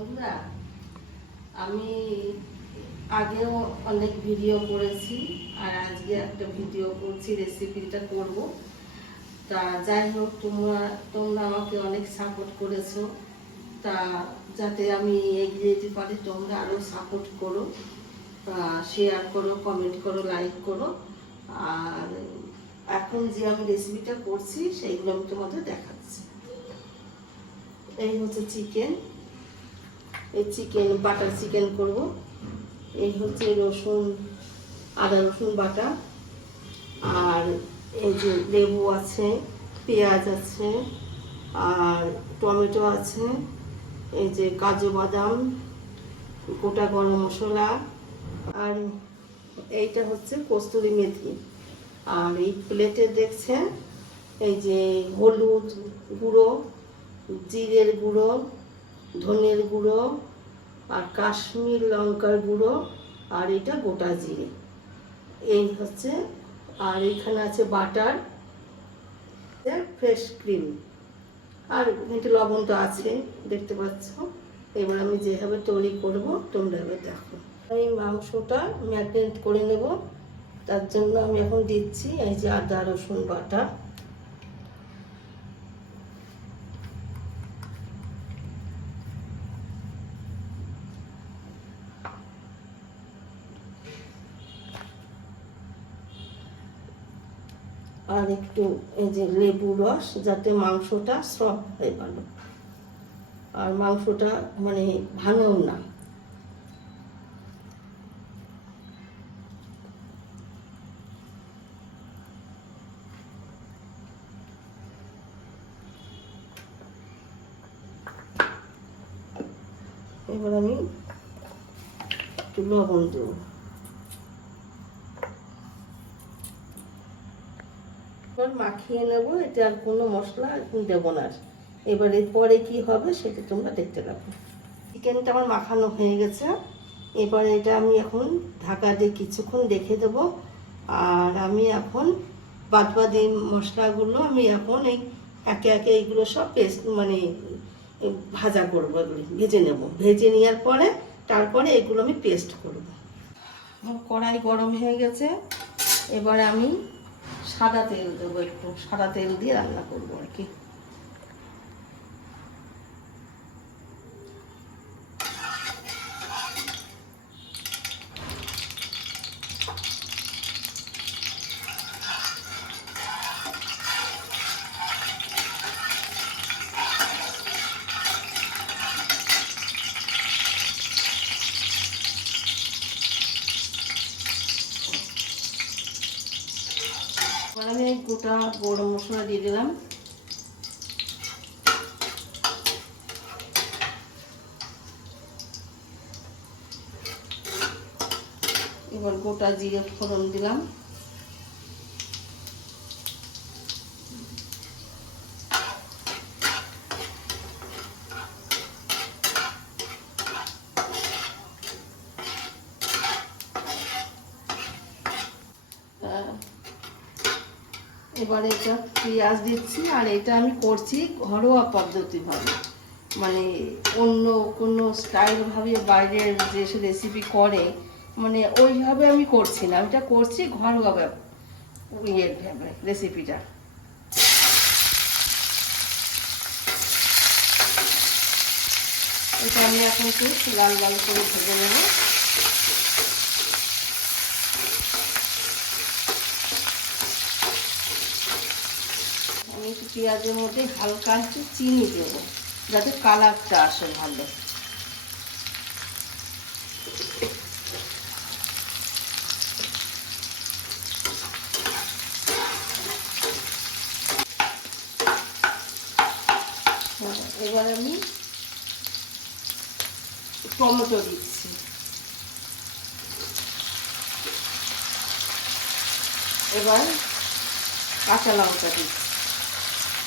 বন্ধুরা, আমি আগেও অনেক ভিডিও করেছি আর আজকে একটা ভিডিও করছি, রেসিপিটা করব। তা যাই হোক, তোমরা আমাকে অনেক সাপোর্ট করেছো। তা যাতে আমি এগিয়ে যেতে পারি তোমরা আরও সাপোর্ট করো, শেয়ার করো, কমেন্ট করো, লাইক করো। আর এখন যে আমি রেসিপিটা করছি সেইগুলো আমি তোমাদের দেখাচ্ছি। এই হচ্ছে চিকেন, এই চিকেন বাটার চিকেন করব। এই হচ্ছে রসুন, আদা রসুন বাটা, আর এই যে লেবু আছে, পেঁয়াজ আছে, আর টমেটো আছে, এই যে কাজু বাদাম, গোটা গরম মশলা, আর এইটা হচ্ছে কস্তুরি মেথি। আর এই প্লেটে দেখছেন এই যে হলুদ গুঁড়ো, জিরের গুঁড়ো, ধনের গুঁড়ো, আর কাশ্মীর লঙ্কার গুঁড়ো, আর এটা গোটা জিরে, এই হচ্ছে। আর এখানে আছে বাটার, ফ্রেশ ক্রিম, আর একটু লবণ তো আছে দেখতে পাচ্ছ। এবার আমি যেভাবে তৈরি করব তোমরা এবার দেখো। আমি মাংসটা ম্যারিনেট করে নেব, তার জন্য আমি এখন দিচ্ছি এই যে আদা রসুন বাটা। আর একটু এই যে লেবু রস, যাতে মাংসটা সফট হয়ে গেল আর মাংসটা মানে ভাঙেও না। এবার আমি একটু লবণ দেবো। এবার মাখিয়ে নেব, এটা আর কোনো মশলা দেবো না। এবার এরপরে কি হবে সেটা তোমরা দেখতে পাবে। চিকেনটা আমার মাখানো হয়ে গেছে, এবার এটা আমি এখন ঢাকা দিয়ে কিছুক্ষণ রেখে দেবো। আর আমি এখন বাদবাকি মশলাগুলো আমি এখন এই একে একে এইগুলো সব পেস্ট মানে ভাজা করবো, এগুলো ভেজে নেব। ভেজে নেওয়ার পরে তারপরে এগুলো আমি পেস্ট করব। কড়াই গরম হয়ে গেছে, এবার আমি সাদা তেল দেবো, একটু সাদা তেল দিয়ে রান্না করবো আর কি। আমি গোটা গরম মশলা দিয়ে দিলাম, এবার গোটা জিরে ফোড়ন দিলাম, এবার এটা পেঁয়াজ দিচ্ছি। আর এটা আমি করছি ঘরোয়া পদ্ধতিভাবে, মানে অন্য কোনো স্টাইলভাবে বাইরের যে রেসিপি করে মানে ওইভাবে আমি করছি না, এটা করছি ঘরোয়া রেসিপিটা। এটা আমি এখন একটু লাল লাল করে ভেজে নেব। আমি একটু পেঁয়াজের মধ্যে হালকা একটু চিনি দেবো, যাতে কালারটা আসে ভালো। এবার আমি টমেটো দিচ্ছি, এবার কাঁচা লঙ্কা দিচ্ছি।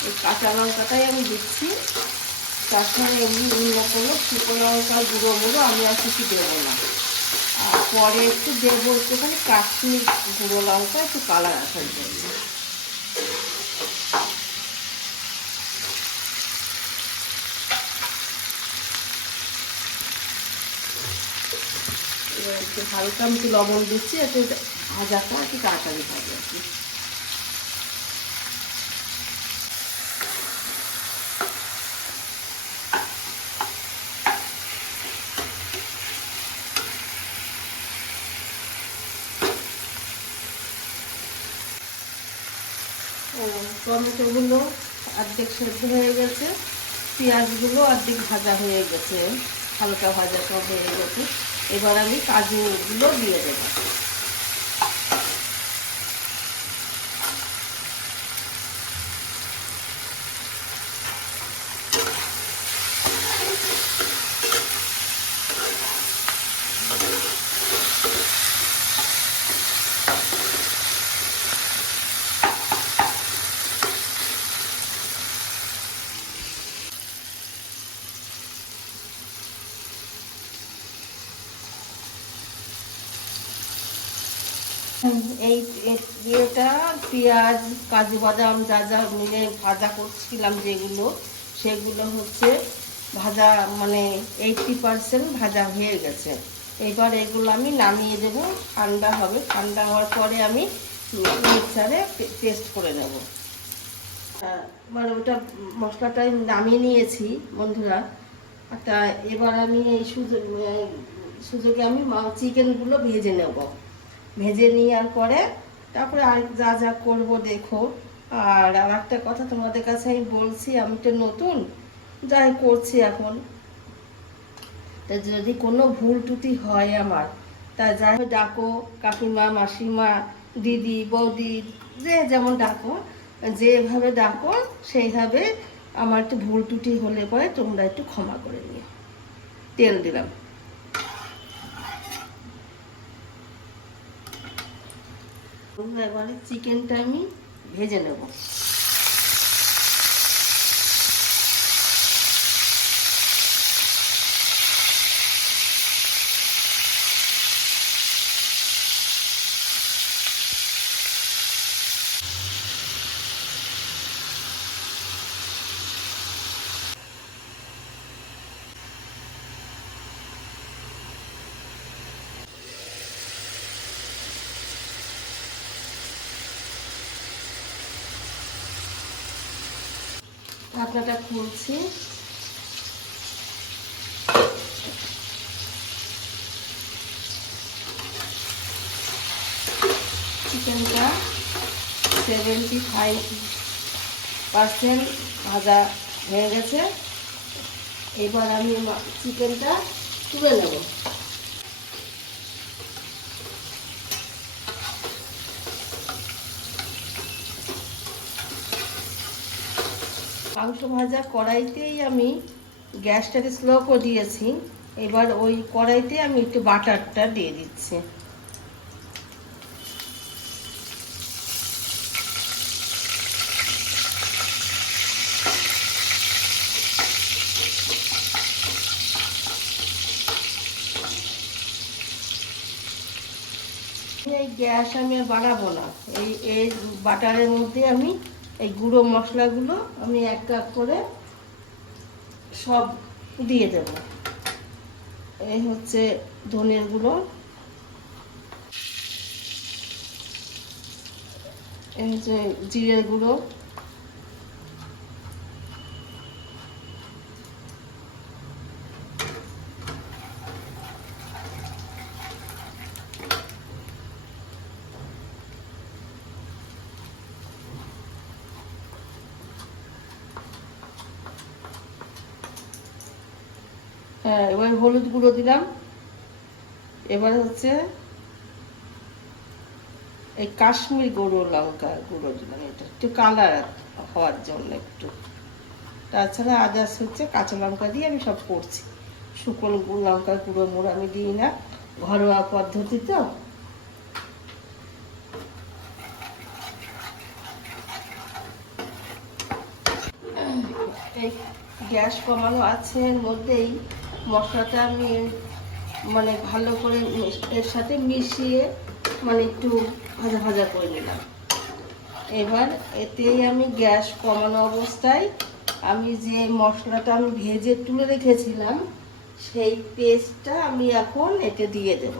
এই কাঁচা লঙ্কাটাই আমি দিচ্ছি, তাছাড়া এমনি অন্য কোনো শুকনো লঙ্কা গুঁড়ো আমি আর কিছু দেবো না। আর পরে একটু দেবো একটুখানি কাশ্মীর গুঁড়ো লঙ্কা, একটু কালার আসার জন্য। এবার একটু হালকা আমি একটু লবণ দিচ্ছি, একটু ভাজাটা একটু তাড়াতাড়ি ভাজা আর কি। টমেটোগুলো অর্ধেক সেদ্ধ হয়ে গেছে, পেঁয়াজগুলো অর্ধেক ভাজা হয়ে গেছে, হালকা ভাজা সব হয়ে গেছে। এবার আমি কাজুগুলো দিয়ে দেবো। এই ইয়েটা পেঁয়াজ কাজু বাদাম যা যা মিলে ভাজা করছিলাম যেগুলো, সেগুলো হচ্ছে ভাজা মানে 80% ভাজা হয়ে গেছে। এবার এগুলো আমি নামিয়ে দেবো, ঠান্ডা হবে। ঠান্ডা হওয়ার পরে আমি মিক্সারে পেস্ট করে নেব। মানে ওটা মশলাটা নামিয়ে নিয়েছি বন্ধুরা। তা এবার আমি এই সুযোগে আমি চিকেনগুলো ভেজে নেব। ভেজে নেওয়ার পরে তারপরে আর যা যা করব দেখো। আর একটা কথা তোমাদের কাছে আমি বলছি, আমি তো নতুন, যাই করছি এখন, তা যদি কোনো ভুল ত্রুটি হয় আমার, তা যাই ডাকো, কাকিমা, মাসিমা, দিদি, বৌদি, যে যেমন ডাকো, যেভাবে ডাকো সেইভাবে আমার একটু ভুল ত্রুটি হলে পরে তোমরা একটু ক্ষমা করে নিও। তেল দিলাম। এবারে চিকেনটা আমি ভেজে নেব। ঢাকনাটা খুলছি। চিকেনটা 75% ভাজা হয়ে গেছে। এবার আমি চিকেনটা তুলে নেব। মাংস ভাজা কড়াইতেই আমি গ্যাসটাকে স্লো করে দিয়েছি। এবার ওই কড়াইতে আমি একটু বাটারটা দিয়ে দিচ্ছি। এই গ্যাস আমি আর বাড়াবো না। এই বাটারের মধ্যে আমি এই গুঁড়ো মশলাগুলো আমি এক এক করে সব দিয়ে দেব। এই হচ্ছে ধনের গুঁড়ো, এই হচ্ছে জিরের গুঁড়ো, হ্যাঁ, এবার হলুদ গুঁড়ো দিলাম। এবার হচ্ছে এই কাশ্মীর লঙ্কা গুঁড়ো দিলাম, এটা একটু কালার হওয়ার জন্য একটু। তাছাড়া আদার্স হচ্ছে কাঁচা লঙ্কা দিয়ে আমি সব করছি। শুকনো লঙ্কা গুঁড়ো মোড় আমি দিই না, ঘরোয়া পদ্ধতি তো। এই গ্যাস কমানো আছে, এর মধ্যেই মশলাটা আমি মানে ভালো করে এর সাথে মিশিয়ে মানে একটু ভাজা ভাজা করে নিলাম। এবার এতেই আমি গ্যাস কমানো অবস্থায় আমি যে মশলাটা আমি ভেজে তুলে রেখেছিলাম সেই পেস্টটা আমি এখন এতে দিয়ে দেব।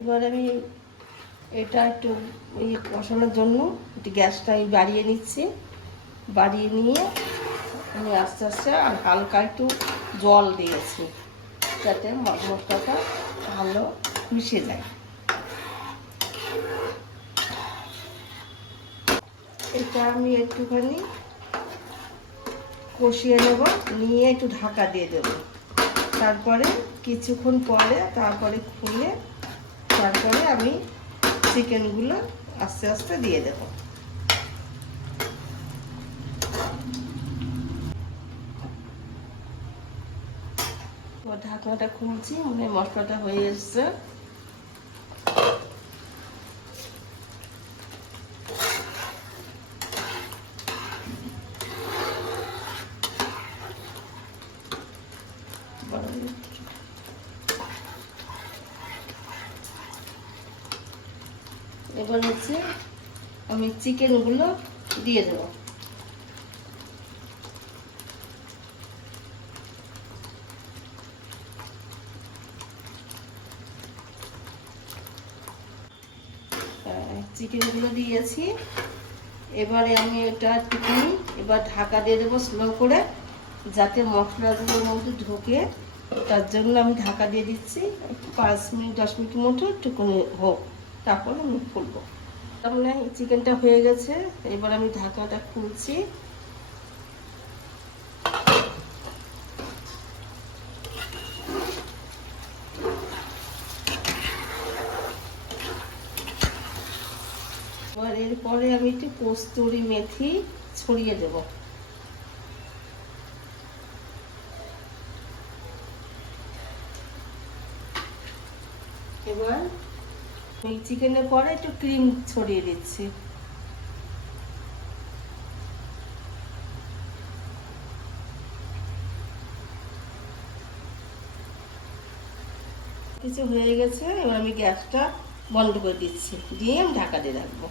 এবার আমি এটা একটু কষানোর জন্য একটু গ্যাসটা আমি বাড়িয়ে নিচ্ছি। বাড়িয়ে নিয়ে আমি আস্তে আস্তে আর হালকা একটু জল দিয়েছি যাতে মশলাটা ভালো মিশে যায়। এটা আমি একটুখানি কষিয়ে নেব, নিয়ে একটু ঢাকা দিয়ে দেব। তারপরে কিছুক্ষণ পরে তারপরে খুলে তারপরে আমি চিকেনগুলো আস্তে আস্তে দিয়ে দেব। ঢাকনাটা খুলছি, মানে মশলাটা হয়ে এসছে। এবার হচ্ছে আমি চিকেনগুলো দিয়ে দেবো। চিকেনগুলো দিয়েছি, এবারে আমি এটা একটুখানি এবার ঢাকা দিয়ে দেবো স্লো করে, যাতে মশলাগুলোর মধ্যে ঢোকে। তার জন্য আমি ঢাকা দিয়ে দিচ্ছি 5 মিনিট 10 মিনিট মতো একটুখানি হোক, তারপর আমি খুলবো। তাহলে চিকেনটা হয়ে গেছে, এবার আমি ঢাকাটা খুলছি। এবার এরপরে আমি একটু কস্তুরি মেথি ছড়িয়ে দেব। এবার এই চিকেনের পরে একটু ক্রিম ছড়িয়ে দিচ্ছি। কিছু হয়ে গেছে, এবার আমি গ্যাসটা বন্ধ করে দিচ্ছি, দিয়ে আমি ঢাকা দিয়ে রাখবো।